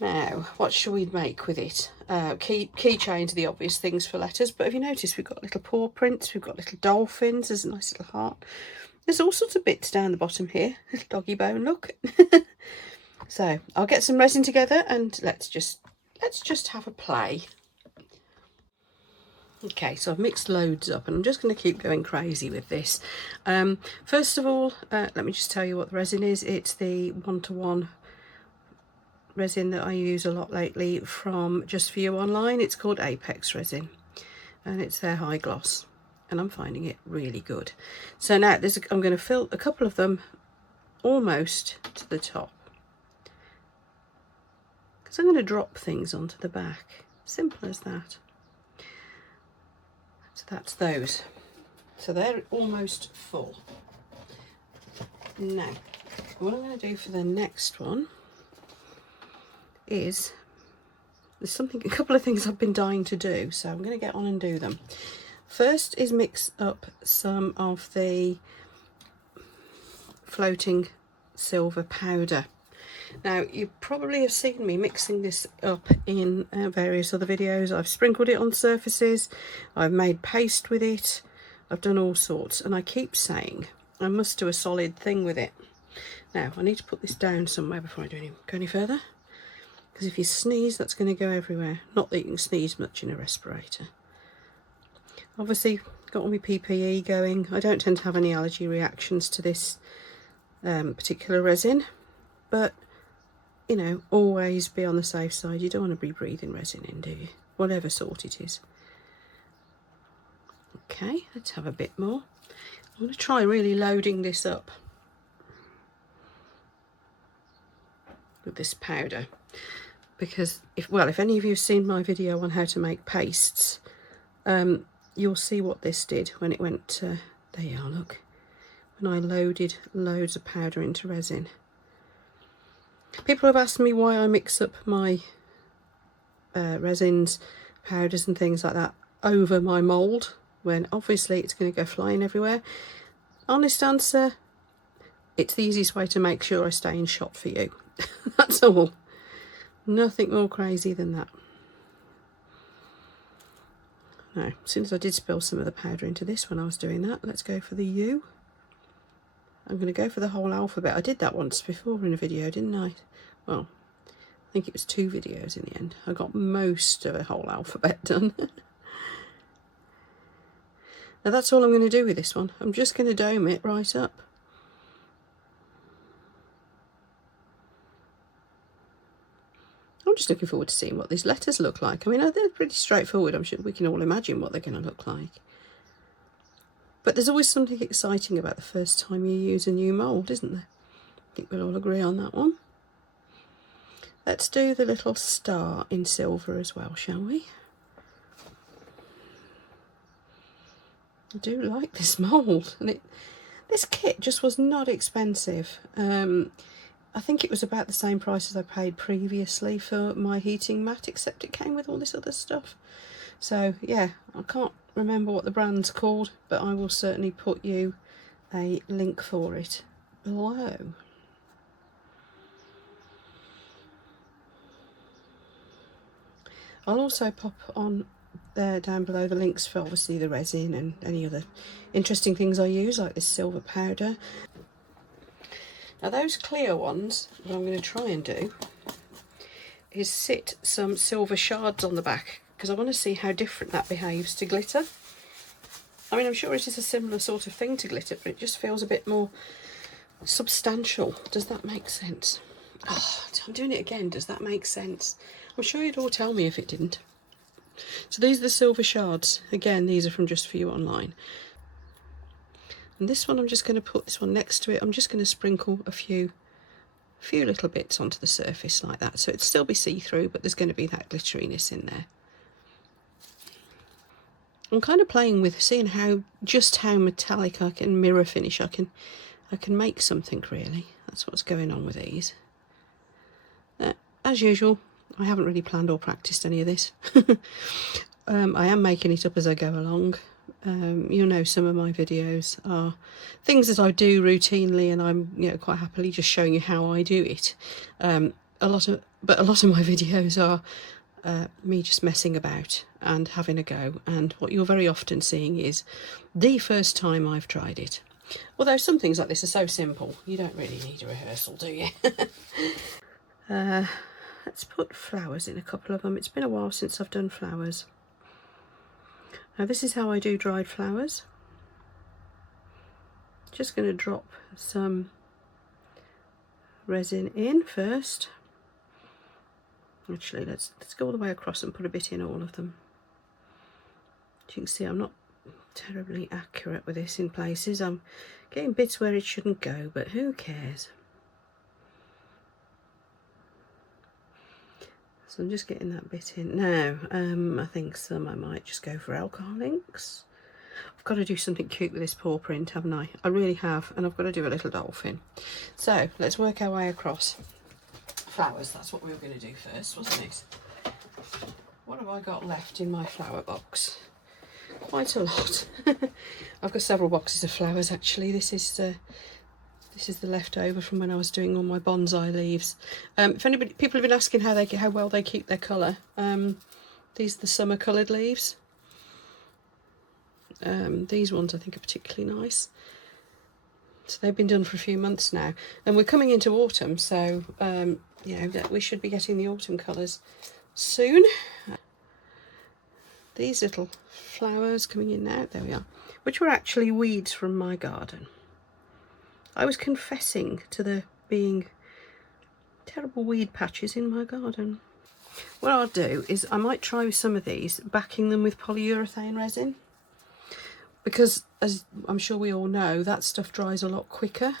Now, what shall we make with it? Keychains are the obvious things for letters, but have you noticed we've got little paw prints, we've got little dolphins, there's a nice little heart. There's all sorts of bits down the bottom here. Little doggy bone, look. So I'll get some resin together and let's just have a play. Okay, so I've mixed loads up and I'm just going to keep going crazy with this. First of all, let me just tell you what the resin is. It's the 1-to-1 resin that I use a lot lately from Just For You online. It's called Apex resin and it's their high gloss and I'm finding it really good. So now I'm going to fill a couple of them almost to the top because I'm going to drop things onto the back. Simple as that. So that's those. So they're almost full. Now, what I'm going to do for the next one is, there's a couple of things I've been dying to do, so I'm going to get on and do them. First is mix up some of the floating silver powder. Now, you probably have seen me mixing this up in various other videos. I've sprinkled it on surfaces, I've made paste with it, I've done all sorts, and I keep saying I must do a solid thing with it. Now, I need to put this down somewhere before I go any further, because if you sneeze, that's going to go everywhere. Not that you can sneeze much in a respirator. Obviously, got all my PPE going. I don't tend to have any allergy reactions to this particular resin, but you know, always be on the safe side. You don't want to be breathing resin in, do you? Whatever sort it is. Okay, let's have a bit more. I'm going to try really loading this up with this powder, because if any of you have seen my video on how to make pastes, you'll see what this did when it went there you are, look, when I loaded loads of powder into resin. People have asked me why I mix up my resins, powders and things like that over my mould, when obviously it's going to go flying everywhere. Honest answer, it's the easiest way to make sure I stay in shot for you. That's all. Nothing more crazy than that. Now, as soon as I did spill some of the powder into this when I was doing that, let's go for the U. I'm going to go for the whole alphabet. I did that once before in a video, didn't I? Well, I think it was 2 videos in the end. I got most of a whole alphabet done. Now that's all I'm going to do with this one. I'm just going to dome it right up. I'm just looking forward to seeing what these letters look like. I mean, they're pretty straightforward. I'm sure we can all imagine what they're going to look like. But there's always something exciting about the first time you use a new mould, isn't there? I think we'll all agree on that one. Let's do the little star in silver as well, shall we? I do like this mould, and this kit just was not expensive. I think it was about the same price as I paid previously for my heating mat, except it came with all this other stuff. So yeah, I can't remember what the brand's called, but I will certainly put you a link for it below. I'll also pop on there down below the links for obviously the resin and any other interesting things I use, like this silver powder. Now those clear ones, what I'm going to try and do is sit some silver shards on the back, because I want to see how different that behaves to glitter. I mean, I'm sure it is a similar sort of thing to glitter, but it just feels a bit more substantial. Does that make sense? Oh, I'm doing it again. Does that make sense? I'm sure you'd all tell me if it didn't. So these are the silver shards. Again, these are from Just For You online. And this one, I'm just going to put this one next to it. I'm just going to sprinkle a few little bits onto the surface like that. So it'll still be see-through, but there's going to be that glitteriness in there. I'm kind of playing with seeing just how metallic I can mirror finish. I can make something really. That's what's going on with these. As usual, I haven't really planned or practiced any of this. I am making it up as I go along. You'll know some of my videos are things that I do routinely, and I'm quite happily just showing you how I do it. a lot of my videos are me just messing about and having a go, and what you're very often seeing is the first time I've tried it. Although some things like this are so simple, you don't really need a rehearsal, do you? Let's put flowers in a couple of them. It's been a while since I've done flowers. Now this is how I do dried flowers. Just going to drop some resin in first. Actually, let's go all the way across and put a bit in all of them. As you can see, I'm not terribly accurate with this in places. I'm getting bits where it shouldn't go, but who cares? So I'm just getting that bit in. Now, I think some I might just go for alcohol inks. I've got to do something cute with this paw print, haven't I? I really have, and I've got to do a little dolphin. So let's work our way across. Flowers, that's what we were going to do first, wasn't it? What have I got left in my flower box? Quite a lot. I've got several boxes of flowers actually. This is the leftover from when I was doing all my bonsai leaves. If anybody, people have been asking how well they keep their colour. These are the summer coloured leaves. These ones I think are particularly nice. So they've been done for a few months now, and we're coming into autumn, so you know that we should be getting the autumn colours soon. These little flowers coming in now, there we are, which were actually weeds from my garden. I was confessing to there being terrible weed patches in my garden. What I'll do is I might try with some of these, backing them with polyurethane resin, because as I'm sure we all know, that stuff dries a lot quicker.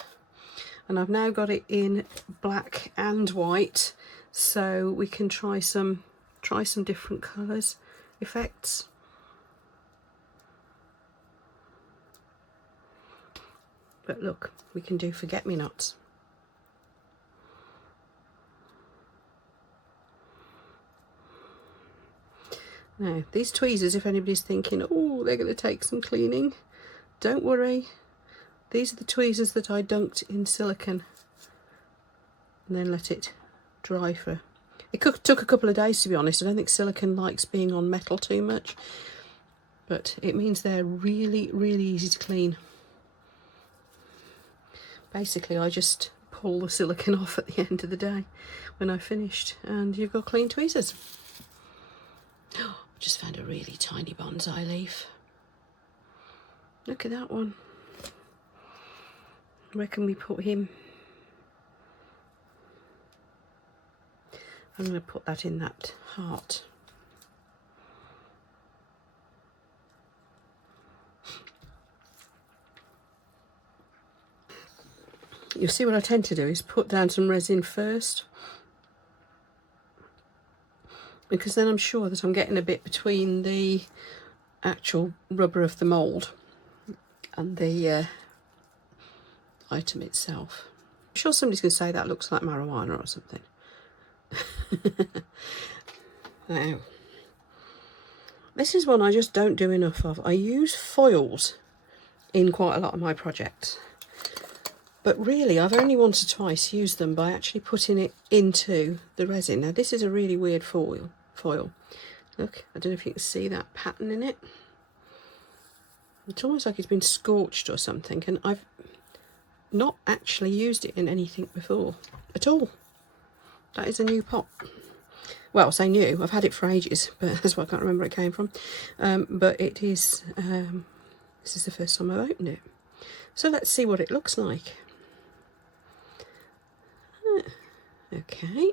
And I've now got it in black and white, so we can try some different colours, effects. But look, we can do forget-me-nots. Now, these tweezers, if anybody's thinking, oh, they're going to take some cleaning, don't worry. These are the tweezers that I dunked in silicone and then let it dry for... It took a couple of days, to be honest. I don't think silicone likes being on metal too much, but it means they're really, really easy to clean. Basically, I just pull the silicone off at the end of the day when I've finished, and you've got clean tweezers. Oh, I just found a really tiny bonsai leaf. Look at that one. Where can we put him? I'm going to put that in that heart. You'll see what I tend to do is put down some resin first, because then I'm sure that I'm getting a bit between the actual rubber of the mould and the item itself. I'm sure somebody's going to say that looks like marijuana or something. Now, this is one I just don't do enough of. I use foils in quite a lot of my projects, but really I've only once or twice used them by actually putting it into the resin. Now this is a really weird foil. Look, I don't know if you can see that pattern in it. It's almost like it's been scorched or something, and I've not actually used it in anything before at all. That is a new pot. Well, I say new, I've had it for ages, but that's why I can't remember where it came from. But it is, this is the first time I've opened it. So let's see what it looks like. Okay.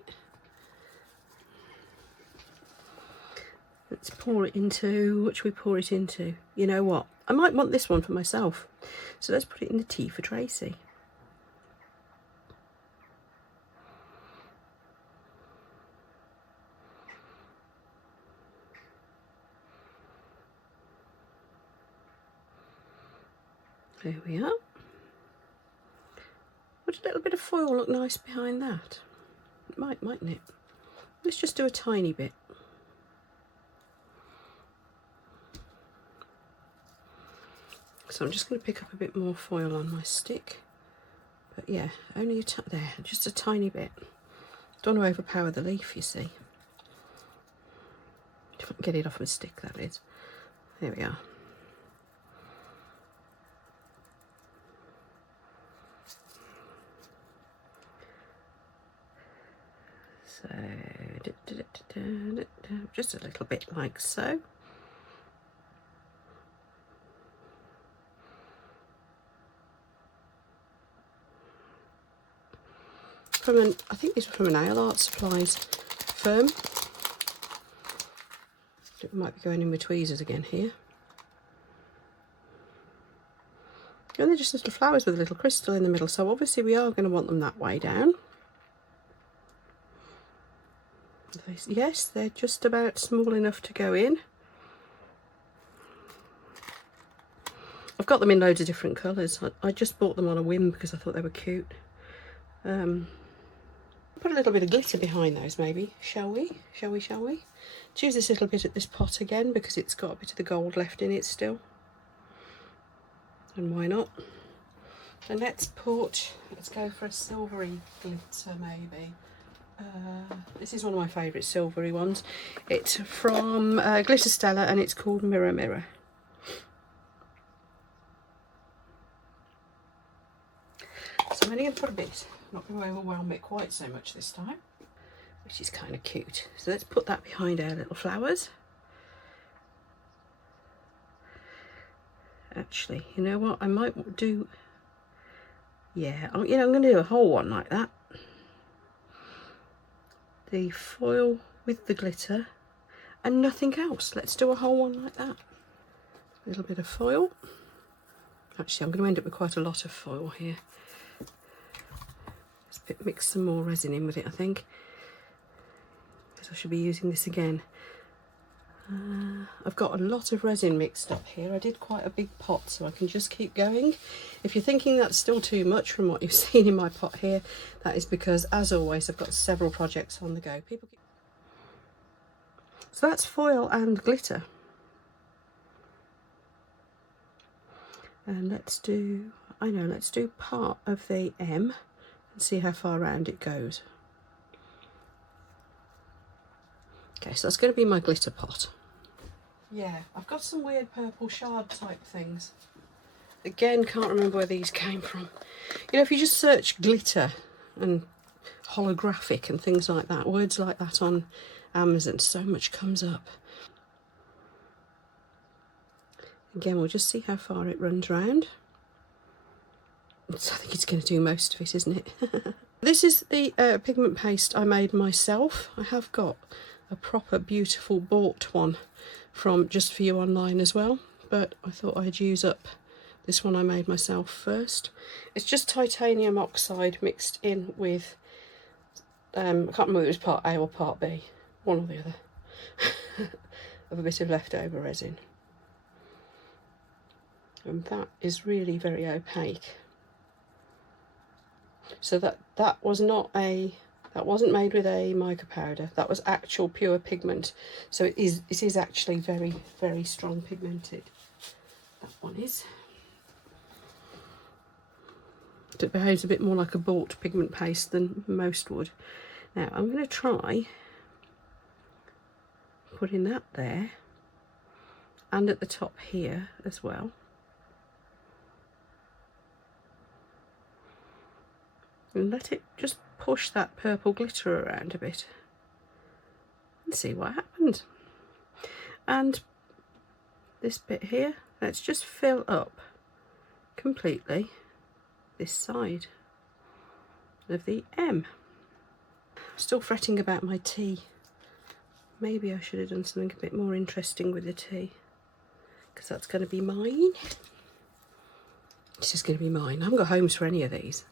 Let's pour it into, what should we pour it into? You know what? I might want this one for myself. So let's put it in the T for Tracy. There we are. Would a little bit of foil look nice behind that? It might, mightn't it? Let's just do a tiny bit. So I'm just going to pick up a bit more foil on my stick. But yeah, only there, just a tiny bit. Don't want to overpower the leaf, you see. If I can get it off my stick, that is. There we are. So, just a little bit like so. I think these were from a nail art supplies firm. It might be going in with tweezers again here. And they're just little flowers with a little crystal in the middle, so obviously we are going to want them that way down. Yes, they're just about small enough to go in. I've got them in loads of different colours. I just bought them on a whim because I thought they were cute. Put a little bit of glitter behind those maybe, shall we? Shall we? Choose this little bit at this pot again because it's got a bit of the gold left in it still. And why not? And let's go for a silvery glitter maybe. This is one of my favourite silvery ones. It's from Glitter Stella and it's called Mirror Mirror. So I'm only going to put a bit. I'm not going to overwhelm it quite so much this time, which is kind of cute. So let's put that behind our little flowers. Actually, you know what? I might do, yeah, I'm going to do a whole one like that. The foil with the glitter and nothing else. Let's do a whole one like that. A little bit of foil. Actually, I'm going to end up with quite a lot of foil here. Let's mix some more resin in with it, I think. Because I should be using this again. I've got a lot of resin mixed up here. I did quite a big pot, so I can just keep going. If you're thinking that's still too much from what you've seen in my pot here, that is because, as always, I've got several projects on the go. So that's foil and glitter. And let's do part of the M and see how far around it goes. Okay, so that's going to be my glitter pot. Yeah, I've got some weird purple shard type things. Again, can't remember where these came from. You know, if you just search glitter and holographic and things like that, words like that on Amazon, so much comes up. Again, we'll just see how far it runs round. So I think it's going to do most of it, isn't it? This is the pigment paste I made myself. I have got a proper beautiful bought one from Just For You online as well, but I thought I'd use up this one I made myself first. It's just titanium oxide mixed in with, I can't remember if it was part A or part B, one or the other, of a bit of leftover resin. And that is really very opaque. So that wasn't made with a mica powder. That was actual pure pigment. So it is actually very, very strong pigmented. That one is. It behaves a bit more like a bought pigment paste than most would. Now I'm going to try putting that there and at the top here as well. And let it just push that purple glitter around a bit and see what happens. And this bit here, let's just fill up completely this side of the M. I'm still fretting about my tea. Maybe I should have done something a bit more interesting with the tea, because that's going to be mine. This is going to be mine. I haven't got homes for any of these.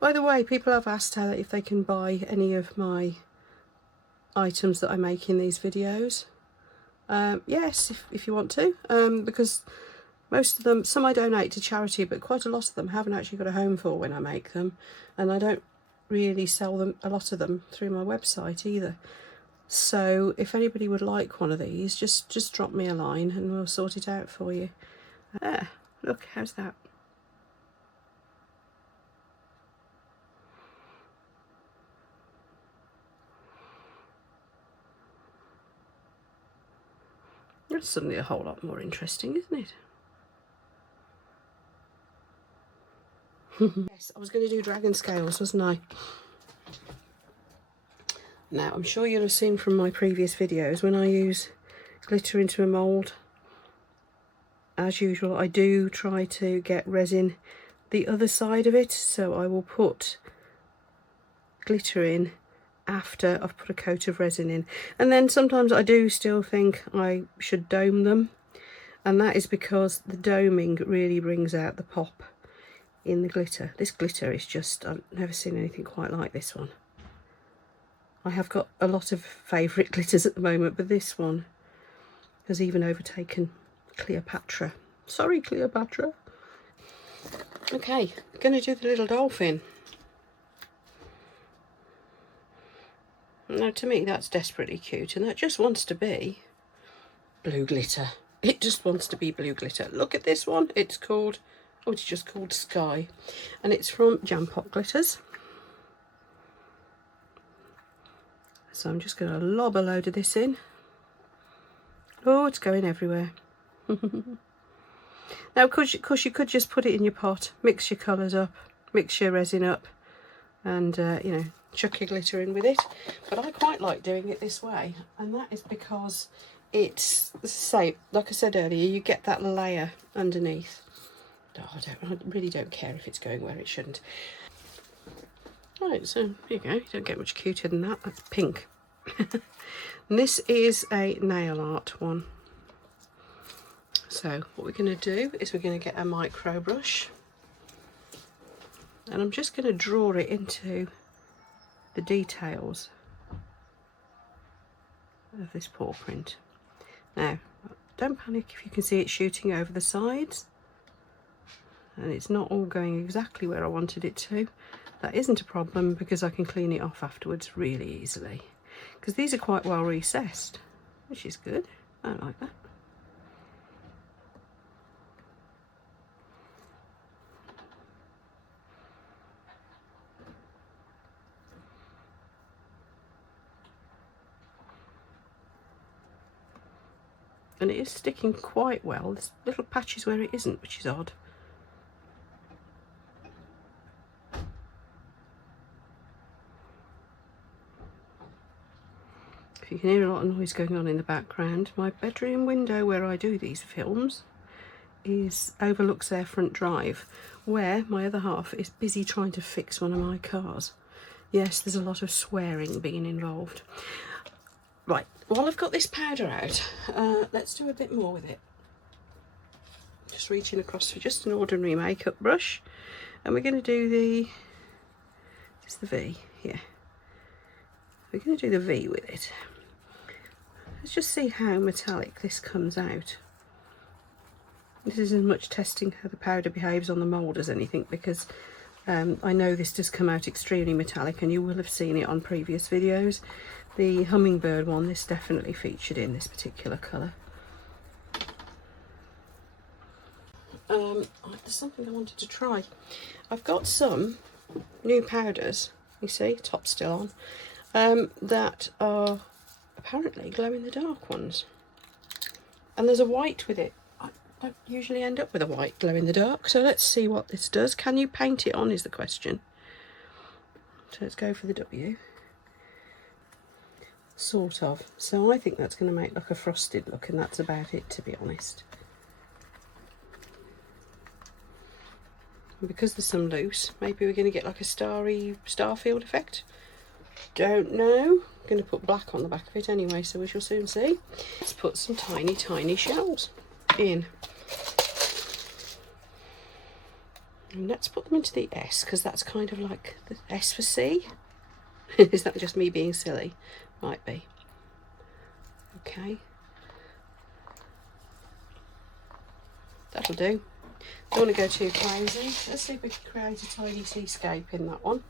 By the way, people have asked if they can buy any of my items that I make in these videos. Yes, if you want to, because most of them, some I donate to charity, but quite a lot of them haven't actually got a home for when I make them, and I don't really sell them, a lot of them, through my website either. So if anybody would like one of these, just drop me a line and we'll sort it out for you. There, look, how's that? That's suddenly a whole lot more interesting, isn't it? Yes, I was going to do dragon scales, wasn't I? Now, I'm sure you'll have seen from my previous videos, when I use glitter into a mould, as usual, I do try to get resin the other side of it, so I will put glitter in after I've put a coat of resin in. And then sometimes I do still think I should dome them, and that is because the doming really brings out the pop in the glitter. This glitter is just, I've never seen anything quite like this one. I have got a lot of favourite glitters at the moment, but this one has even overtaken Cleopatra. Sorry, Cleopatra. Okay, gonna do the little dolphin. Now, to me, that's desperately cute, and that just wants to be blue glitter. It just wants to be blue glitter. Look at this one. It's called, oh, it's just called Sky, and it's from Jam Pot Glitters. So I'm just going to lob a load of this in. Oh, it's going everywhere. Now, of course, you could just put it in your pot, mix your colours up, mix your resin up, and, you know, chuck your glitter in with it. But I quite like doing it this way, and that is because it's, say, like I said earlier, you get that layer underneath. Oh, I really don't care if it's going where it shouldn't. Right, so here you go. You don't get much cuter than that. That's pink. And this is a nail art one. So what we're going to do is we're going to get a micro brush, and I'm just going to draw it into the details of this paw print. Now, don't panic if you can see it shooting over the sides and it's not all going exactly where I wanted it to. That isn't a problem because I can clean it off afterwards really easily, because these are quite well recessed, which is good. I like that. And it is sticking quite well. There's little patches where it isn't, which is odd. If you can hear a lot of noise going on in the background, my bedroom window where I do these films overlooks their front drive, where my other half is busy trying to fix one of my cars. Yes, there's a lot of swearing being involved. Right, while I've got this powder out, let's do a bit more with it. Just reaching across for just an ordinary makeup brush, and we're going to do it's the V, yeah. We're going to do the V with it. Let's just see how metallic this comes out. This is as much testing how the powder behaves on the mould as anything, because I know this does come out extremely metallic, and you will have seen it on previous videos. The hummingbird one, this definitely featured in this particular colour. There's something I wanted to try. I've got some new powders, you see, top still on, that are apparently glow-in-the-dark ones. And there's a white with it. I don't usually end up with a white glow-in-the-dark, so let's see what this does. Can you paint it on is the question. So let's go for the W. Sort of. So I think that's going to make like a frosted look, and that's about it, to be honest. And because there's some loose, maybe we're going to get like a starry starfield effect. Don't know. I'm going to put black on the back of it anyway, so we shall soon see. Let's put some tiny, tiny shells in. And let's put them into the S, because that's kind of like the S for C. Is that just me being silly? Might be. Okay. That'll do. Don't want to go too crazy. Let's see if we can create a tiny seascape in that one.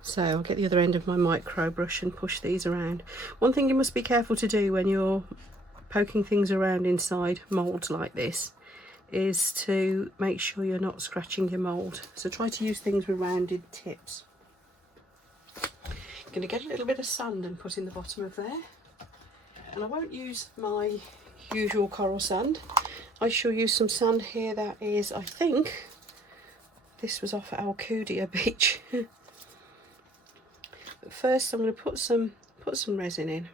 So I'll get the other end of my micro brush and push these around. One thing you must be careful to do when you're poking things around inside moulds like this is to make sure you're not scratching your mould. So try to use things with rounded tips. Going to get a little bit of sand and put in the bottom of there, and I won't use my usual coral sand. I shall use some sand here that is, I think, this was off at Alcudia Beach. But first I'm going to put some resin in.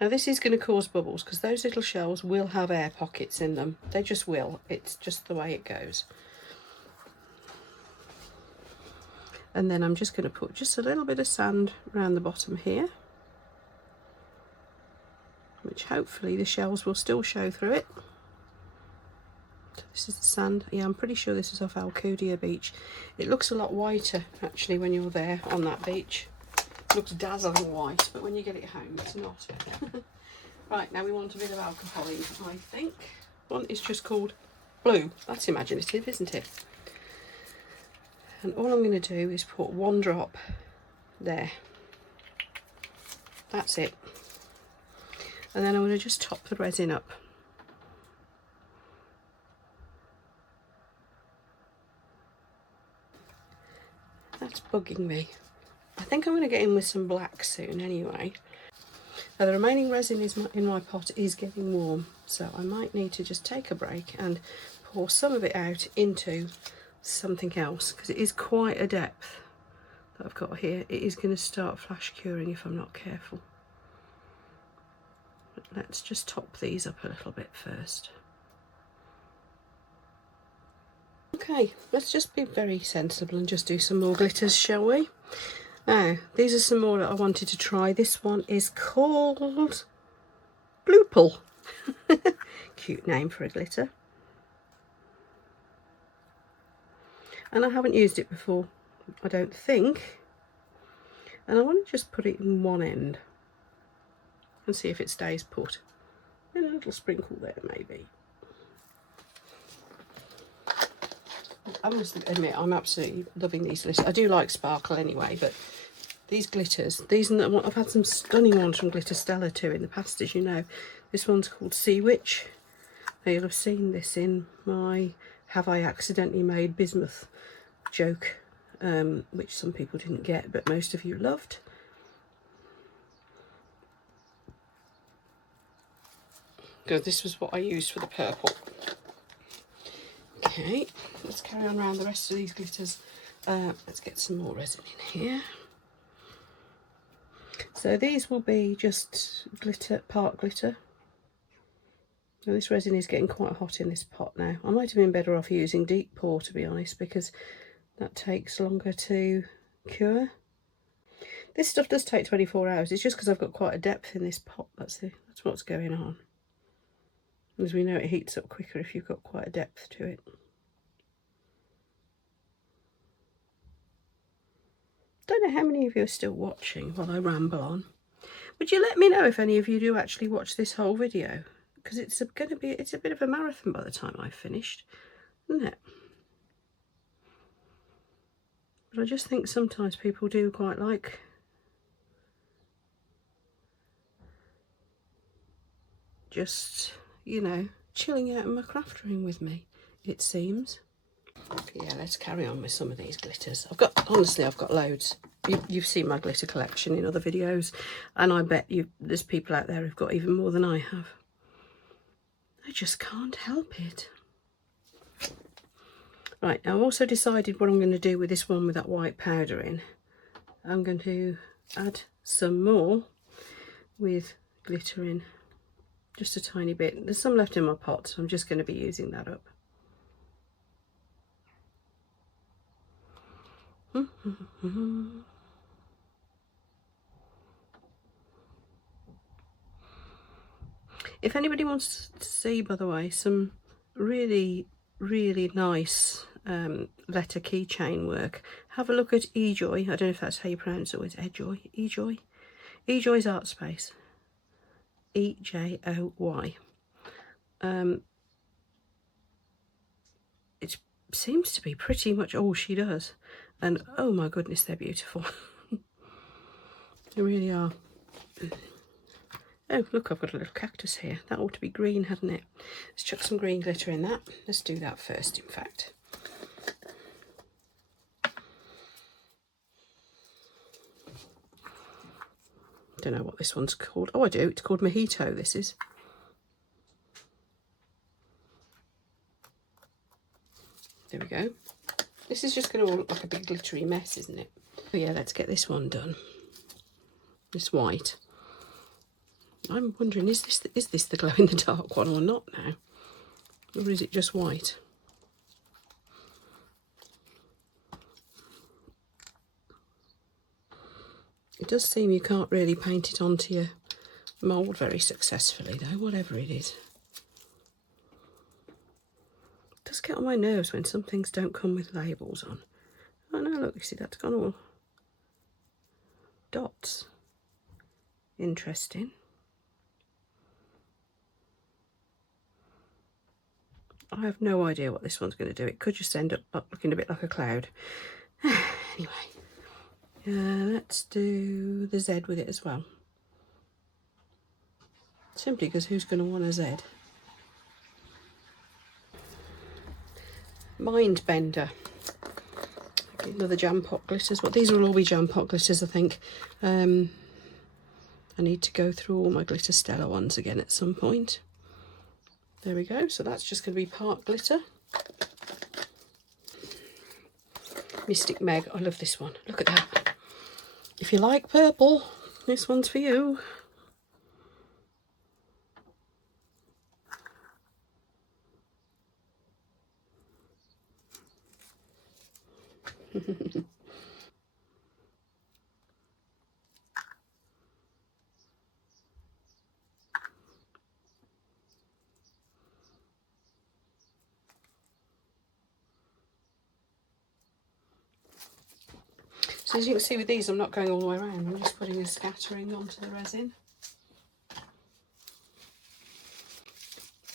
Now this is going to cause bubbles because those little shells will have air pockets in them. They just will. It's just the way it goes. And then I'm just going to put just a little bit of sand around the bottom here, which hopefully the shells will still show through it. So this is the sand. Yeah, I'm pretty sure this is off Alcudia Beach. It looks a lot whiter actually when you're there on that beach. It looks dazzling white, but when you get it home it's not. Right, now we want a bit of alcohol in, I think. One is just called Blue. That's imaginative, isn't it? And all I'm going to do is put 1 drop there. That's it. And then I'm going to just top the resin up. That's bugging me. I think I'm going to get in with some black soon anyway. Now the remaining resin in my pot is getting warm, so I might need to just take a break and pour some of it out into something else, because it is quite a depth that I've got here. It is going to start flash curing if I'm not careful. But let's just top these up a little bit first. Okay, let's just be very sensible and just do some more glitters, shall we? Now, these are some more that I wanted to try. This one is called Bloopal. Cute name for a glitter. And I haven't used it before, I don't think. And I want to just put it in one end and see if it stays put. And a little sprinkle there maybe. I must admit, I'm absolutely loving these glitters. I do like sparkle anyway, but these glitters, I've had some stunning ones from Glitter Stella too in the past, as you know. This one's called Sea Witch. Now you'll have seen this in my Have I Accidentally Made Bismuth joke, which some people didn't get, but most of you loved. Because this was what I used for the purple. Okay, let's carry on around the rest of these glitters. Let's get some more resin in here. So these will be just glitter, part glitter. Now this resin is getting quite hot in this pot now. I might have been better off using deep pour, to be honest, because that takes longer to cure. This stuff does take 24 hours. It's just because I've got quite a depth in this pot. That's what's going on. As we know, it heats up quicker if you've got quite a depth to it. Don't know how many of you are still watching while I ramble on. Would you let me know if any of you do actually watch this whole video? Because it's a bit of a marathon by the time I've finished, isn't it? But I just think sometimes people do quite like just, you know, chilling out in my craft room with me, it seems. Yeah, let's carry on with some of these glitters. Honestly, I've got loads. You've seen my glitter collection in other videos, and I bet there's people out there who've got even more than I have. I just can't help it. Right, now I've also decided what I'm going to do with this one with that white powder in. I'm going to add some more with glitter in. Just a tiny bit. There's some left in my pot, so I'm just going to be using that up. If anybody wants to see, by the way, some really, really nice letter keychain work, have a look at eJoy. I don't know if that's how you pronounce it, or it's eJoy. eJoy's Art Space. E-J-O-Y. It seems to be pretty much all she does, and oh my goodness, they're beautiful. They really are. Oh look, I've got a little cactus here. That ought to be green, hadn't it? Let's chuck some green glitter in that. Let's do that first, in fact. Don't know what this one's called. Oh, I do. It's called Mojito, this is. There we go. This is just going to all look like a big glittery mess, isn't it? Oh yeah, let's get this one done. This white. I'm wondering, is this the glow-in-the-dark one or not now? Or is it just white? It does seem you can't really paint it onto your mould very successfully though, whatever it is. It does get on my nerves when some things don't come with labels on. Oh no, look, you see that's gone all dots. Interesting. I have no idea what this one's going to do. It could just end up looking a bit like a cloud. Anyway, let's do the Z with it as well. Simply because who's going to want a Z? Mind Bender. Another jam pot glitters. Well, these will all be jam pot glitters, I think. I need to go through all my Glitter Stella ones again at some point. There we go. So that's just going to be part glitter. Mystic Meg. I love this one. Look at that. If you like purple, this one's for you. So as you can see with these, I'm not going all the way around, I'm just putting a scattering onto the resin.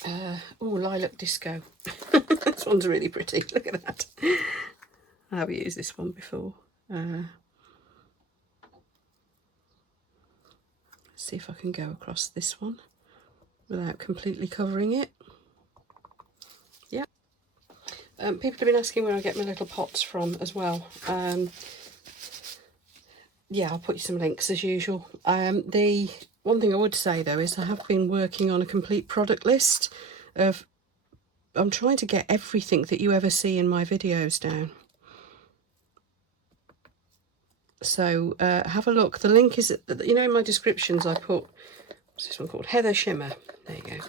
Oh, Lilac Disco. This one's really pretty, look at that. I have used this one before. Let's see if I can go across this one without completely covering it. Yeah. People have been asking where I get my little pots from as well. Yeah, I'll put you some links as usual. The one thing I would say though is I have been working on a complete product list of, I'm trying to get everything that you ever see in my videos down. So have a look. The link is, you know, in my descriptions I put, what's this one called? Heather Shimmer. There you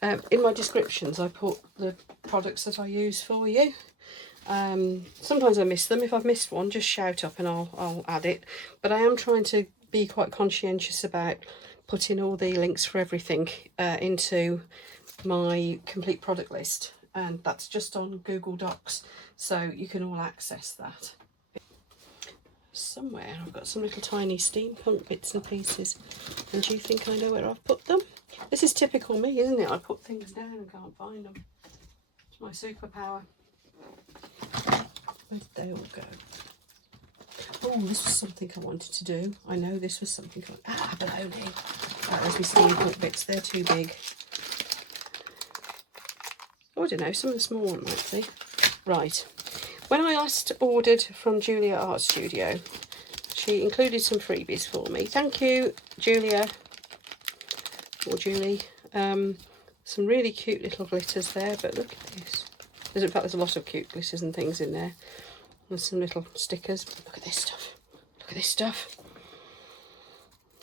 go. In my descriptions I put the products that I use for you. Sometimes I miss them. If I've missed one, just shout up and I'll add it. But I am trying to be quite conscientious about putting all the links for everything into my complete product list. And that's just on Google Docs, so you can all access that. Somewhere I've got some little tiny steampunk bits and pieces. And do you think I know where I've put them? This is typical me, isn't it? I put things down and can't find them. It's my superpower. Where did they all go? Oh, this was something I wanted to do. I know this was something baloney. Right, there's my steampunk bits. They're too big. Oh, I don't know. Some of the small ones might be. Right. When I last ordered from Julia Art Studio, she included some freebies for me. Thank you, Julia. Or Julie. Some really cute little glitters there, but look at this. In fact, there's a lot of cute glitters and things in there. There's some little stickers. Look at this stuff. Look at this stuff.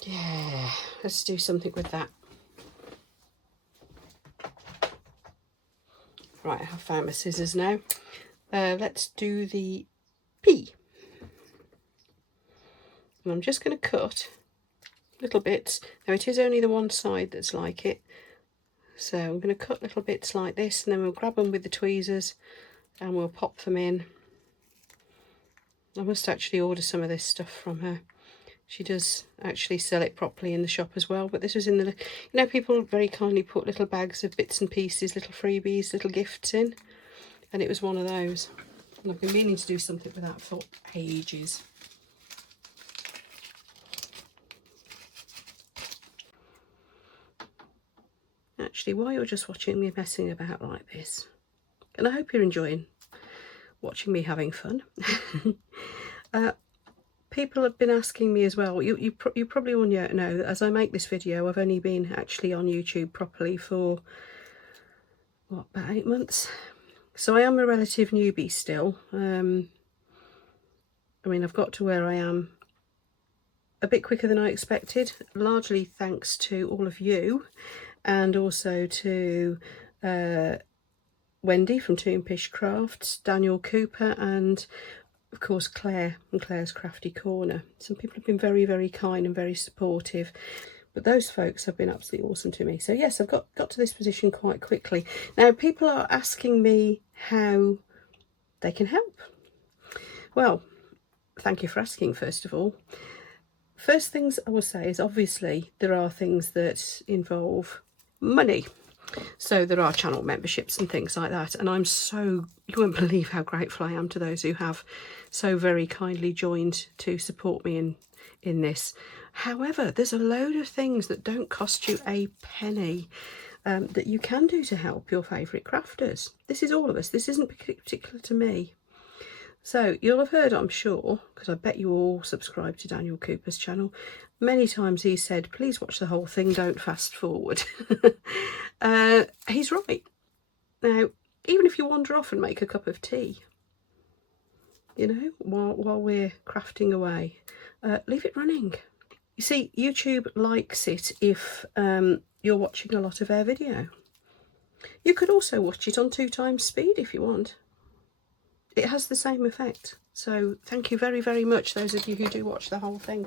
Yeah, let's do something with that. Right, I have found my scissors now. Let's do the P. And I'm just going to cut little bits. Now it is only the one side that's like it. So I'm going to cut little bits like this, and then we'll grab them with the tweezers and we'll pop them in. I must actually order some of this stuff from her. She does actually sell it properly in the shop as well, but this was in the, you know, people very kindly put little bags of bits and pieces, little freebies, little gifts in, and it was one of those. And I've been meaning to do something with that for ages. Actually, while you're just watching me messing about like this, and I hope you're enjoying watching me having fun, people have been asking me as well. You probably all know that as I make this video, I've only been actually on YouTube properly for, what, about 8 months? So I am a relative newbie still. I mean, I've got to where I am a bit quicker than I expected, largely thanks to all of you, and also to Wendy from Toonpish Crafts, Daniel Cooper, and of course Claire and Claire's Crafty Corner. Some people have been very, very kind and very supportive, but those folks have been absolutely awesome to me. So yes, I've got to this position quite quickly. Now people are asking me how they can help. Well, thank you for asking, first of all. First things I will say is, obviously there are things that involve money. So there are channel memberships and things like that, and you won't believe how grateful I am to those who have so very kindly joined to support me in this. However, there's a load of things that don't cost you a penny that you can do to help your favourite crafters. This is all of us. This isn't particular to me. So you'll have heard, I'm sure, because I bet you all subscribe to Daniel Cooper's channel. Many times he said, please watch the whole thing, don't fast forward. He's right. Now, even if you wander off and make a cup of tea, you know, while we're crafting away, leave it running. You see, YouTube likes it if you're watching a lot of our video. You could also watch it on 2 times speed if you want. It has the same effect. So thank you very, very much, those of you who do watch the whole thing.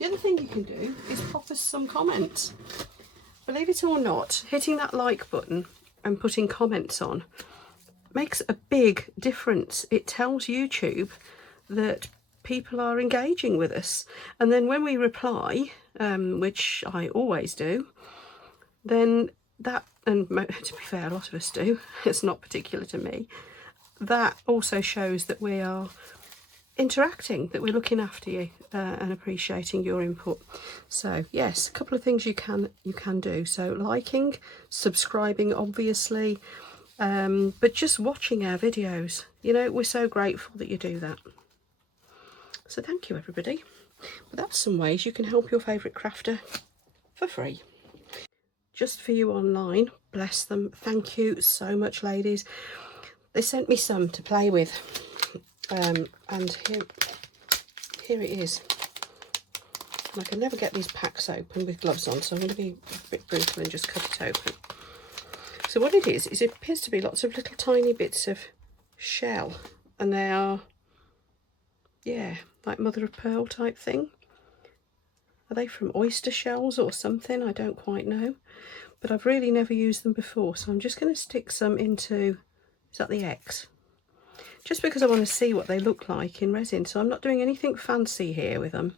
The other thing you can do is pop us some comments. Believe it or not, hitting that like button and putting comments on makes a big difference. It tells YouTube that people are engaging with us. And then when we reply, which I always do, then that, and to be fair, a lot of us do, it's not particular to me, that also shows that we are interacting, that we're looking after you and appreciating your input. So yes, a couple of things you can do. So liking, subscribing, obviously, but just watching our videos. You know, we're so grateful that you do that. So thank you, everybody. But that's some ways you can help your favourite crafter for free. Just for you online, bless them. Thank you so much, ladies. They sent me some to play with, and here it is. I can never get these packs open with gloves on, so I'm going to be a bit brutal and just cut it open. So what it is it appears to be lots of little tiny bits of shell, and they are, yeah, like mother of pearl type thing. Are they from oyster shells or something? I don't quite know, but I've really never used them before, so I'm just going to stick some into, is that the X? Just because I want to see what they look like in resin. So I'm not doing anything fancy here with them.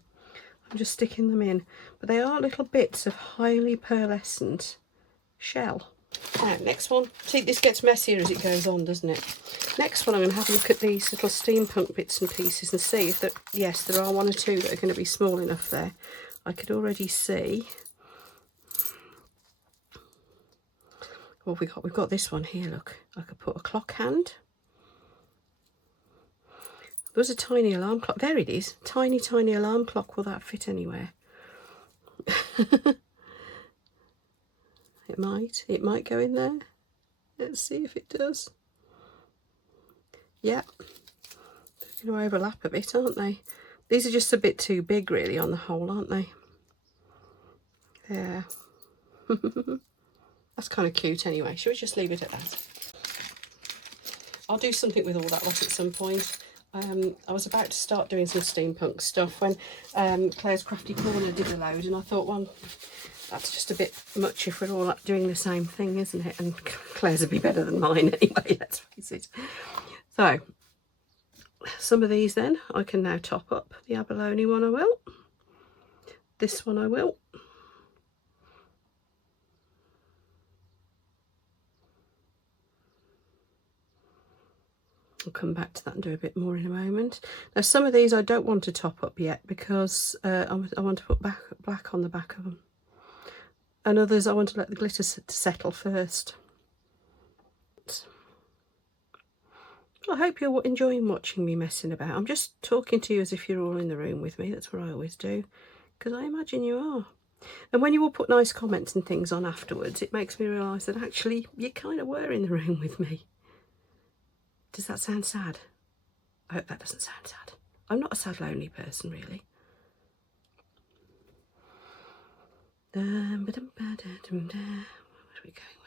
I'm just sticking them in. But they are little bits of highly pearlescent shell. Now, next one. See, this gets messier as it goes on, doesn't it? Next one, I'm going to have a look at these little steampunk bits and pieces and see if that, yes, there are 1 or 2 that are going to be small enough there. I could already see. What have we got? We've got this one here, look. I could put a clock hand. There's a tiny alarm clock. There it is. Tiny, tiny alarm clock. Will that fit anywhere? It might. It might go in there. Let's see if it does. Yeah. They're going to overlap a bit, aren't they? These are just a bit too big, really, on the whole, aren't they? There. That's kind of cute anyway. Shall we just leave it at that? I'll do something with all that lot at some point. I was about to start doing some steampunk stuff when Claire's Crafty Corner did a load, and I thought, well, that's just a bit much if we're all doing the same thing, isn't it? And Claire's would be better than mine anyway, let's face it. So, some of these then, I can now top up. The abalone one I will. This one I will. I'll come back to that and do a bit more in a moment. Now some of these I don't want to top up yet because I want to put black on the back of them. And others I want to let the glitter settle first. I hope you're enjoying watching me messing about. I'm just talking to you as if you're all in the room with me. That's what I always do, because I imagine you are. And when you all put nice comments and things on afterwards, it makes me realise that actually you kind of were in the room with me. Does that sound sad? I hope that doesn't sound sad. I'm not a sad, lonely person, really. Where are we going? Where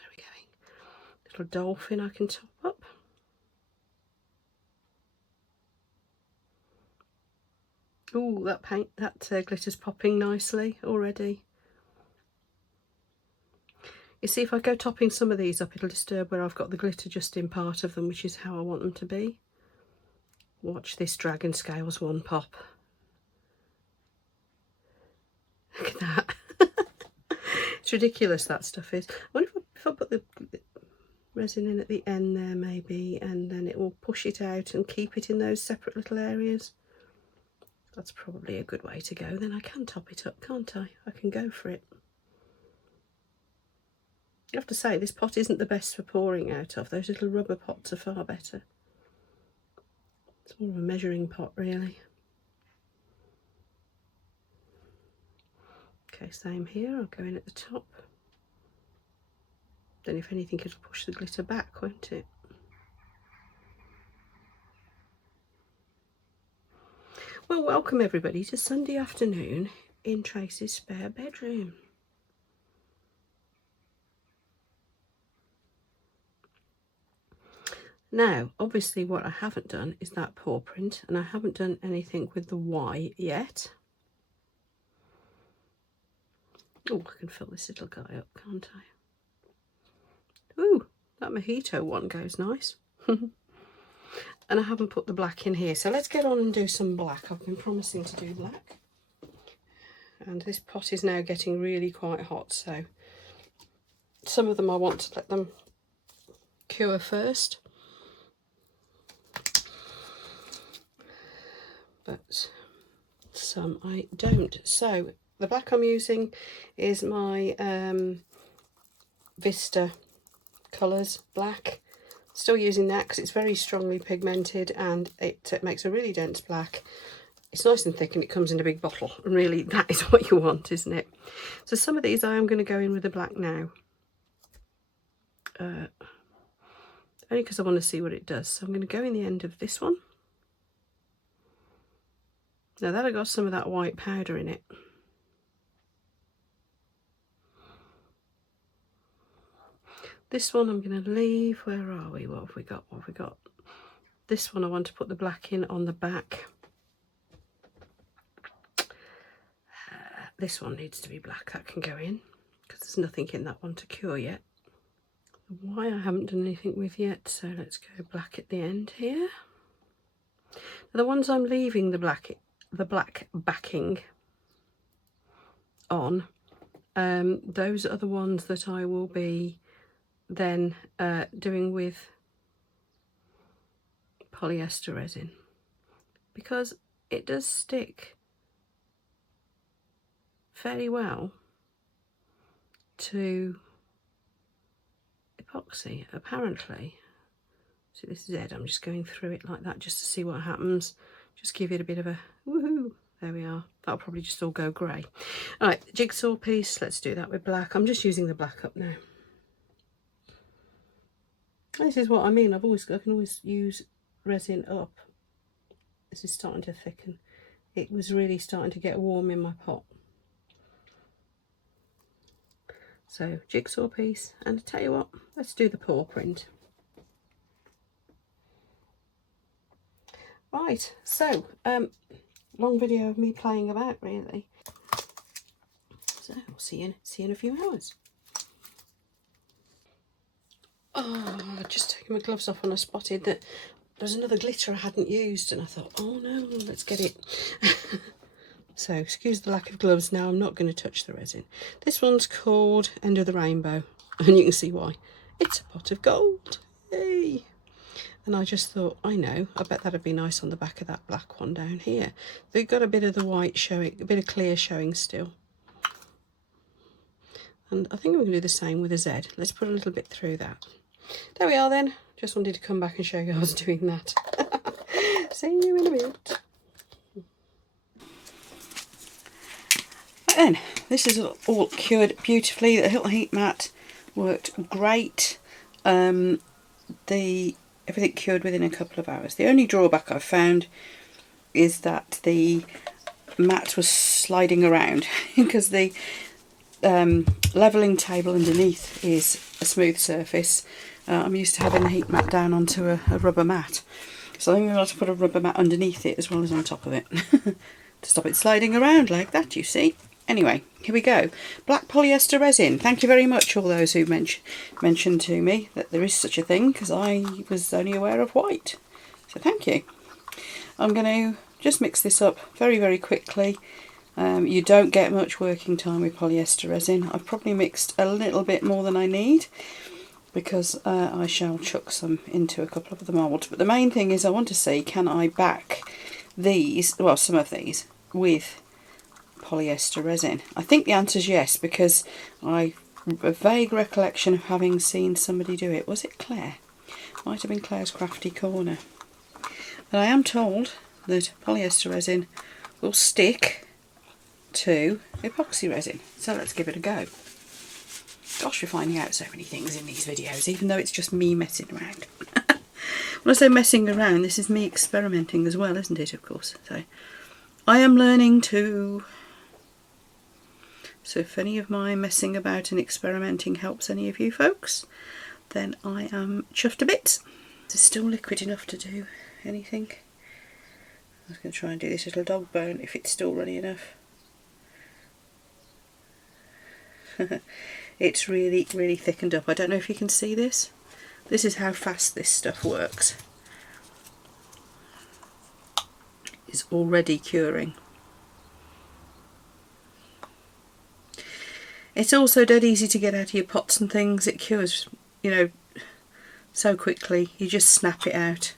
are we going? Little dolphin I can top up. Oh, that paint, that glitter's popping nicely already. You see, if I go topping some of these up, it'll disturb where I've got the glitter just in part of them, which is how I want them to be. Watch this dragon scales one pop. Look at that. It's ridiculous, that stuff is. I wonder if I put the resin in at the end there maybe, and then it will push it out and keep it in those separate little areas. That's probably a good way to go. Then I can top it up, can't I? I can go for it. I have to say, this pot isn't the best for pouring out of. Those little rubber pots are far better. It's more of a measuring pot, really. Okay, same here. I'll go in at the top. Then if anything, it'll push the glitter back, won't it? Well, welcome everybody to Sunday afternoon in Tracy's spare bedroom. Now, obviously what I haven't done is that paw print, and I haven't done anything with the Y yet. Oh, I can fill this little guy up, can't I? Ooh, that mojito one goes nice. And I haven't put the black in here, so let's get on and do some black. I've been promising to do black. And this pot is now getting really quite hot, so some of them I want to let them cure first. But some I don't. So the black I'm using is my Vista Colours black. Still using that because it's very strongly pigmented and it makes a really dense black. It's nice and thick and it comes in a big bottle, and really that is what you want, isn't it? So some of these I am going to go in with the black now, only because I want to see what it does. So I'm going to go in the end of this one. Now that I got some of that white powder in it. This one I'm going to leave. Where are we? What have we got? What have we got? This one I want to put the black in on the back. This one needs to be black. That can go in because there's nothing in that one to cure yet. The Y I haven't done anything with yet, so let's go black at the end here. Now, the ones I'm leaving the black backing on, those are the ones that I will be then doing with polyester resin, because it does stick fairly well to epoxy, apparently. So this is it. I'm just going through it like that just to see what happens. Just give it a bit of a woohoo. There we are. That'll probably just all go grey. All right, jigsaw piece. Let's do that with black. I'm just using the black up now. This is what I mean. I can always use resin up. This is starting to thicken. It was really starting to get warm in my pot. So jigsaw piece, and I tell you what, let's do the paw print. Right, so long video of me playing about, really. So we'll see you in a few hours. Oh, I'd just taken my gloves off and I spotted that there's another glitter I hadn't used, and I thought, oh no, let's get it. So excuse the lack of gloves. Now I'm not going to touch the resin. This one's called End of the Rainbow, and you can see why. It's a pot of gold. Yay! And I just thought, I know, I bet that'd be nice on the back of that black one down here. They've got a bit of the white showing, a bit of clear showing still. And I think I'm going to do the same with a Z. Let's put a little bit through that. There we are then. Just wanted to come back and show you I was doing that. See you in a bit. Right then, this is all cured beautifully. The little heat mat worked great. Everything cured within a couple of hours. The only drawback I've found is that the mat was sliding around because the levelling table underneath is a smooth surface. I'm used to having the heat mat down onto a rubber mat, so I think I've got to put a rubber mat underneath it as well as on top of it to stop it sliding around like that, you see. Anyway, here we go. Black polyester resin. Thank you very much, all those who mentioned to me that there is such a thing, because I was only aware of white. So thank you. I'm going to just mix this up very, very quickly. You don't get much working time with polyester resin. I've probably mixed a little bit more than I need, because I shall chuck some into a couple of the moulds. But the main thing is I want to see, can I back these, well, some of these, with polyester resin? I think the answer is yes, because I have a vague recollection of having seen somebody do it. Was it Claire? Might have been Claire's Crafty Corner. But I am told that polyester resin will stick to epoxy resin. So let's give it a go. Gosh, we're finding out so many things in these videos, even though it's just me messing around. When I say messing around, this is me experimenting as well, isn't it, of course? So I am learning too. So if any of my messing about and experimenting helps any of you folks, then I am chuffed a bit. Is it still liquid enough to do anything? I was going to try and do this little dog bone if it's still runny enough. It's really, really thickened up. I don't know if you can see this. This is how fast this stuff works. It's already curing. It's also dead easy to get out of your pots and things. It cures, you know, so quickly. You just snap it out.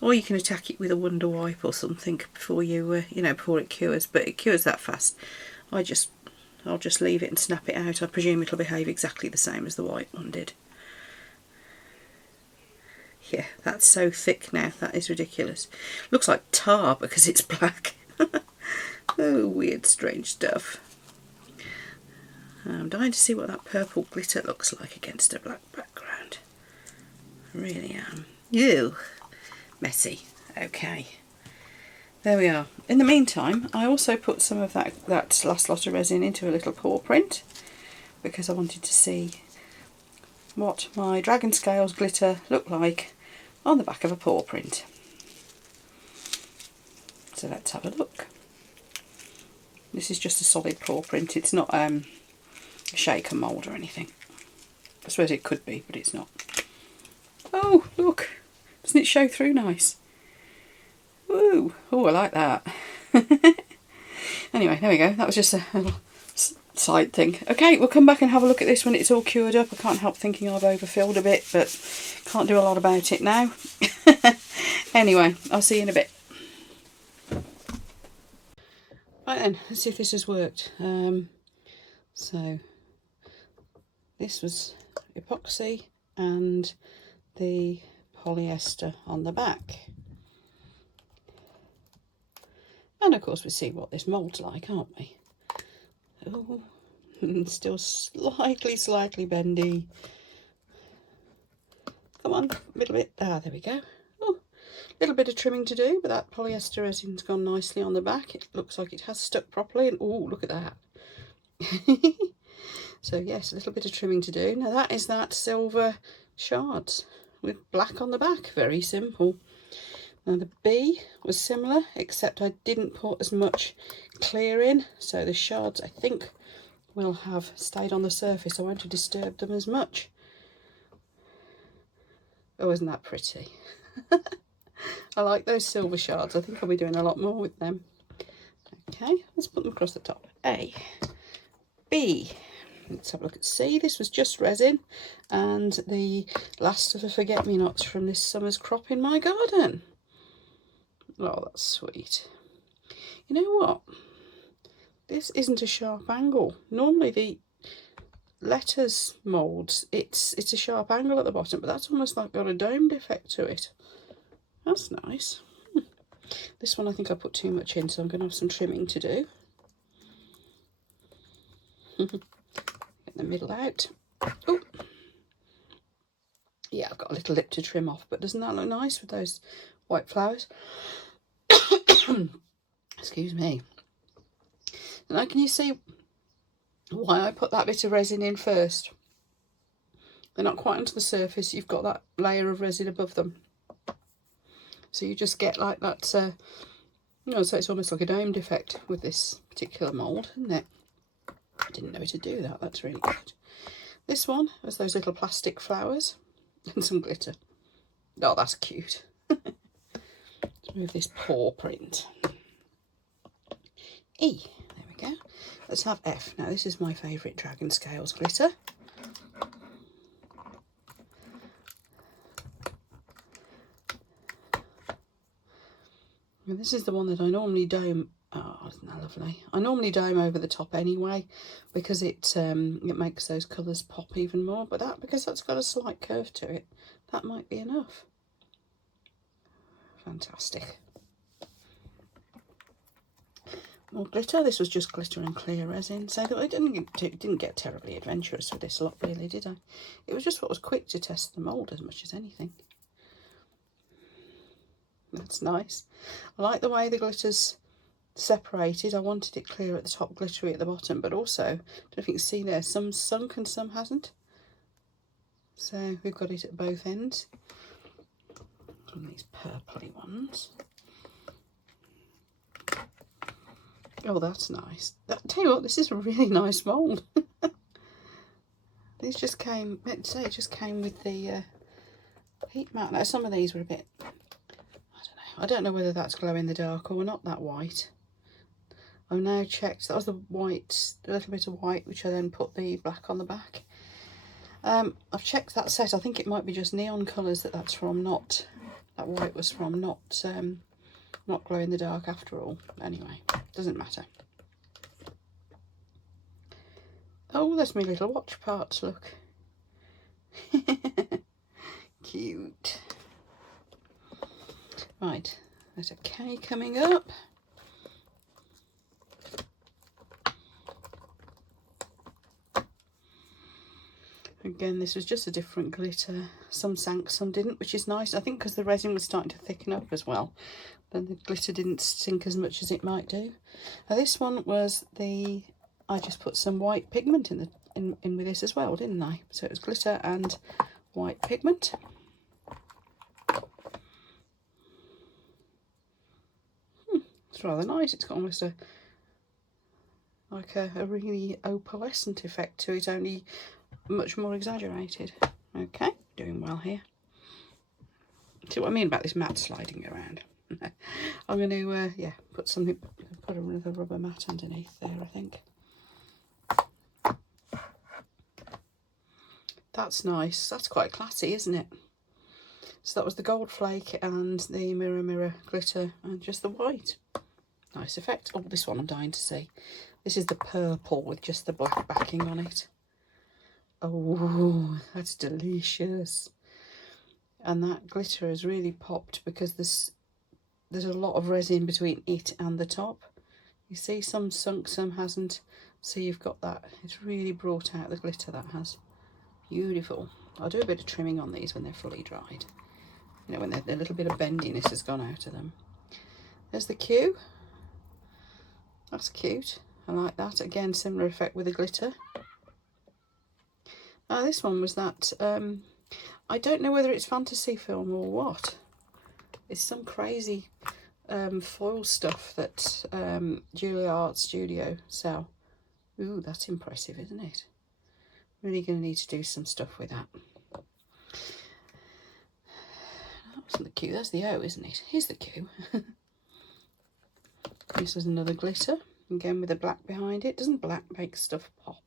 Or you can attack it with a Wonder Wipe or something before you, before it cures. But it cures that fast. I'll just leave it and snap it out. I presume it'll behave exactly the same as the white one did. Yeah, that's so thick now. That is ridiculous. Looks like tar because it's black. Oh, weird, strange stuff. I'm dying to see what that purple glitter looks like against a black background. I really am. Ew. Messy. Okay. There we are. In the meantime, I also put some of that last lot of resin into a little paw print, because I wanted to see what my dragon scales glitter looked like on the back of a paw print. So let's have a look. This is just a solid paw print. It's not a shake and mould or anything. I suppose it could be, but it's not. Oh, look! Doesn't it show through nice? Woo! Oh, I like that. Anyway, there we go. That was just a little side thing. Okay, we'll come back and have a look at this when it's all cured up. I can't help thinking I've overfilled a bit, but can't do a lot about it now. Anyway, I'll see you in a bit. Right then, let's see if this has worked. So this was epoxy and the polyester on the back. And of course we see what this mould's like, aren't we? Oh, still slightly bendy. Come on, a little bit. Ah, there we go. Oh, little bit of trimming to do, but that polyester resin's gone nicely on the back. It looks like it has stuck properly, and oh, look at that. So yes, a little bit of trimming to do. Now that is that silver shards with black on the back. Very simple. Now the B was similar, except I didn't put as much clear in, so the shards I think will have stayed on the surface. I won't have disturbed them as much. Oh, isn't that pretty? I like those silver shards. I think I'll be doing a lot more with them. Okay, let's put them across the top. A. B. Let's have a look at C. This was just resin and the last of the forget-me-nots from this summer's crop in my garden. Oh, that's sweet. You know what? This isn't a sharp angle. Normally the letters moulds, it's a sharp angle at the bottom, but that's almost like got a domed effect to it. That's nice. This one I think I put too much in, so I'm going to have some trimming to do. Get the middle out. Oh, yeah, I've got a little lip to trim off, but doesn't that look nice with those white flowers? Excuse me. Now can you see why I put that bit of resin in first? They're not quite onto the surface, you've got that layer of resin above them. So you just get like that, you know, so it's almost like a domed effect with this particular mould, isn't it? I didn't know it would do that, that's really good. This one has those little plastic flowers and some glitter. Oh, that's cute. Let's move this paw print. E, there we go. Let's have F. Now this is my favourite Dragon Scales glitter. And this is the one that I normally dome. Oh, isn't that lovely? I normally dome over the top anyway, because it makes those colours pop even more. But that, because that's got a slight curve to it, that might be enough. Fantastic. More glitter. This was just glitter and clear resin, so I didn't get terribly adventurous with this lot, really, did I? It was just what was quick to test the mould as much as anything. That's nice. I like the way the glitter's separated. I wanted it clear at the top, glittery at the bottom, but also, I don't know if you can see there, some sunk and some hasn't. So we've got it at both ends. And these purpley ones. Oh, that's nice. I'll tell you what, this is a really nice mould. These just came, let's say it just came with the heat mat. Now some of these were a bit, I don't know whether that's glow in the dark or not, that white. I've now checked, that was the white, a little bit of white, which I then put the black on the back. I've checked that set, I think it might be just neon colours that's from, not, that white was from, not glow in the dark after all. Anyway, doesn't matter. Oh, there's my little watch parts, look. Cute. Right, there's a K coming up. Again, this was just a different glitter. Some sank, some didn't, which is nice. I think because the resin was starting to thicken up as well, then the glitter didn't sink as much as it might do. Now this one was the, I just put some white pigment in with this as well, didn't I? So it was glitter and white pigment. It's rather nice. It's got almost a like a really opalescent effect to it, only much more exaggerated. Okay, doing well here. See what I mean about this mat sliding around? I'm going to yeah, put another rubber mat underneath there, I think. That's nice. That's quite classy, isn't it? So that was the gold flake and the mirror glitter and just the white. Nice effect. Oh, this one I'm dying to see. This is the purple with just the black backing on it. Oh, that's delicious. And that glitter has really popped because there's a lot of resin between it and the top. You see, some sunk, some hasn't. So you've got that. It's really brought out the glitter, that has. Beautiful. I'll do a bit of trimming on these when they're fully dried. You know, when a little bit of bendiness has gone out of them. There's the Q. That's cute. I like that. Again, similar effect with the glitter. Now this one was that, I don't know whether it's fantasy film or what. It's some crazy foil stuff that Julia Art Studio sell. Ooh, that's impressive, isn't it? Really going to need to do some stuff with that. That wasn't the Q, that's the O, isn't it? Here's the Q. This is another glitter, again with the black behind it. Doesn't black make stuff pop?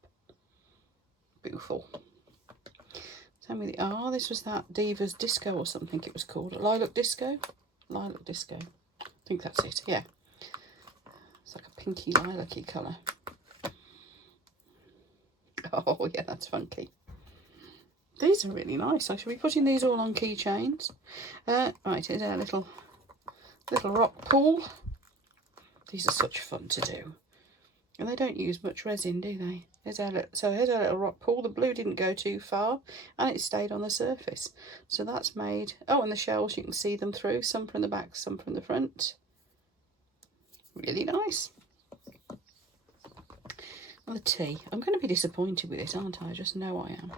Beautiful. Tell me the R. This was that Divas Disco or something it was called. Lilac Disco? Lilac Disco. I think that's it, yeah. It's like a pinky lilac-y colour. Oh yeah, that's funky. These are really nice. I should be putting these all on keychains. Right, here's our little rock pool. These are such fun to do. And they don't use much resin, do they? Here's our little rock pool. The blue didn't go too far and it stayed on the surface. So that's made... Oh, and the shells, you can see them through. Some from the back, some from the front. Really nice. And the tea. I'm going to be disappointed with it, aren't I? I just know I am.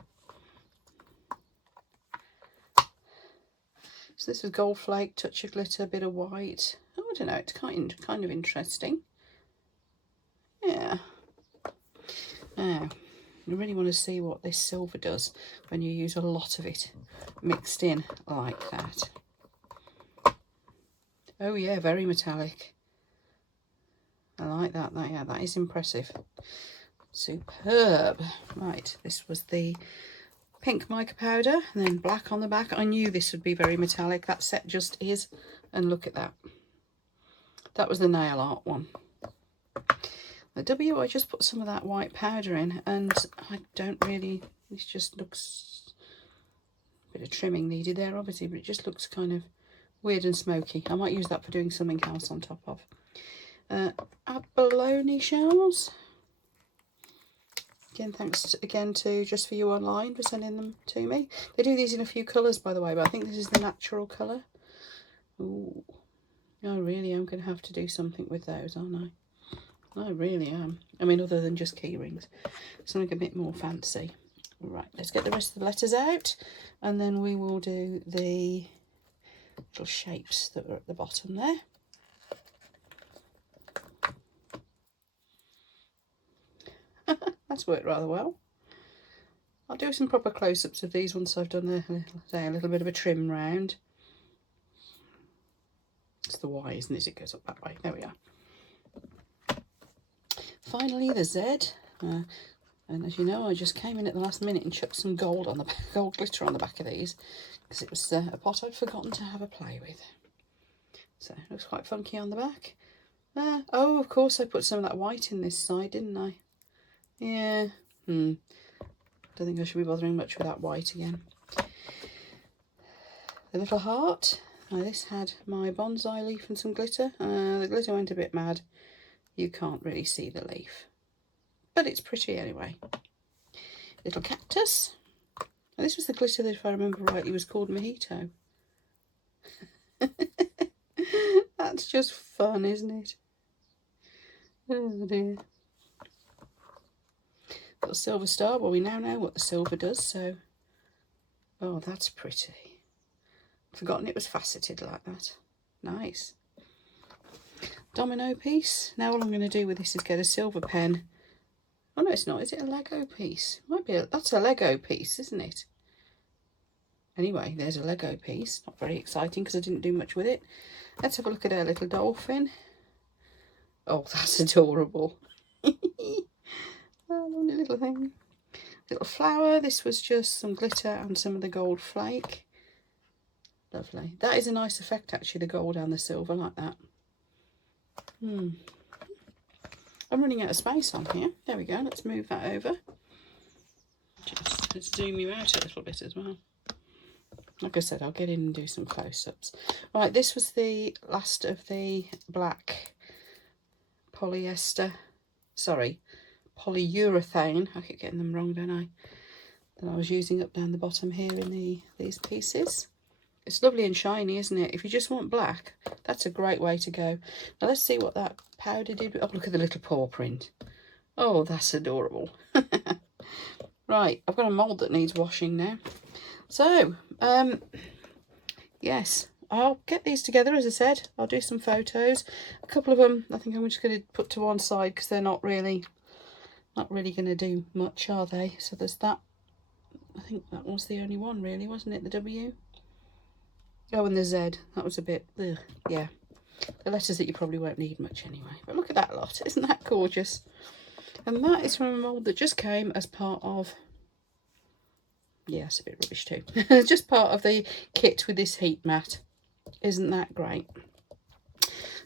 So this was gold flake, touch of glitter, bit of white. Oh, I don't know, it's kind of interesting. Yeah. Now, you really want to see what this silver does when you use a lot of it mixed in like that. Oh yeah, very metallic. I like that. Yeah, that is impressive. Superb. Right, this was the pink mica powder and then black on the back. I knew this would be very metallic. That set just is. And look at that. That was the nail art one. The W, I just put some of that white powder in and I don't really, this just looks, a bit of trimming needed there obviously, but it just looks kind of weird and smoky. I might use that for doing something else on top of. Abalone shells. Again, thanks again to Just For You Online for sending them to me. They do these in a few colours, by the way, but I think this is the natural colour. Ooh, I really am going to have to do something with those, aren't I? I really am. I mean, other than just key rings. Something a bit more fancy. Right, let's get the rest of the letters out, and then we will do the little shapes that are at the bottom there. That's worked rather well. I'll do some proper close-ups of these once I've done a little bit of a trim round. It's the Y, isn't it? It goes up that way. There we are. Finally, the Z. And as you know, I just came in at the last minute and chucked some gold on the gold glitter on the back of these because it was a pot I'd forgotten to have a play with. So it looks quite funky on the back. Oh, of course, I put some of that white in this side, didn't I? Yeah. Don't think I should be bothering much with that white again. The little heart. Now this had my bonsai leaf and some glitter. The glitter went a bit mad. You can't really see the leaf, but it's pretty anyway. Little cactus. Now this was the glitter that, if I remember rightly, was called Mojito. That's just fun, isn't it? Oh dear. Little silver star. Well, we now know what the silver does, so... Oh, that's pretty. I'd forgotten it was faceted like that. Nice. Domino piece. Now all I'm going to do with this is get a silver pen. Oh no, it's not. Is it a Lego piece? Might be. That's a Lego piece, isn't it? Anyway, there's a Lego piece. Not very exciting because I didn't do much with it. Let's have a look at our little dolphin. Oh, that's adorable. Oh, lovely little thing. Little flower. This was just some glitter and some of the gold flake. Lovely. That is a nice effect, actually, the gold and the silver like that. I'm running out of space on here. There we go. Let's move that over. Just zoom you out a little bit as well. Like I said, I'll get in and do some close-ups. Right, this was the last of the black polyester. Sorry, polyurethane. I keep getting them wrong, don't I? That I was using up down the bottom here in these pieces. It's lovely and shiny, isn't it? If you just want black, that's a great way to go. Now let's see what that powder did. Oh, look at the little paw print. Oh, that's adorable. Right, I've got a mould that needs washing now. So, yes, I'll get these together, as I said. I'll do some photos. A couple of them I think I'm just going to put to one side because they're not really going to do much, are they? So there's that. I think that was the only one really, wasn't it? The W. Oh, and the Z. That was a bit, ugh, yeah. The letters that you probably won't need much anyway. But look at that lot. Isn't that gorgeous? And that is from a mould that just came as part of... Yeah, it's a bit rubbish too. Just part of the kit with this heat mat. Isn't that great?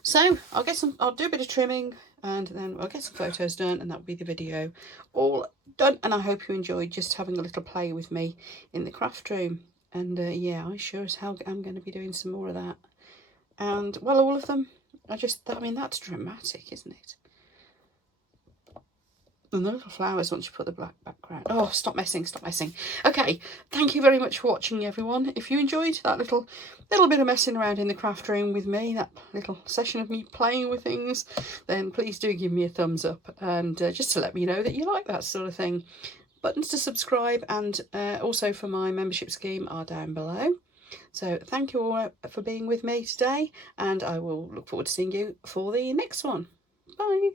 So I'll do a bit of trimming, and then I'll get some photos done, and that'll be the video all done. And I hope you enjoyed just having a little play with me in the craft room. And yeah, I sure as hell am going to be doing some more of that. And well, all of them. I mean, that's dramatic, isn't it? And the little flowers once you put the black background. Oh, stop messing, stop messing. Okay, thank you very much for watching, everyone. If you enjoyed that little bit of messing around in the craft room with me, that little session of me playing with things, then please do give me a thumbs up, and just to let me know that you like that sort of thing. Buttons to subscribe and also for my membership scheme are down below. So thank you all for being with me today, and I will look forward to seeing you for the next one. Bye.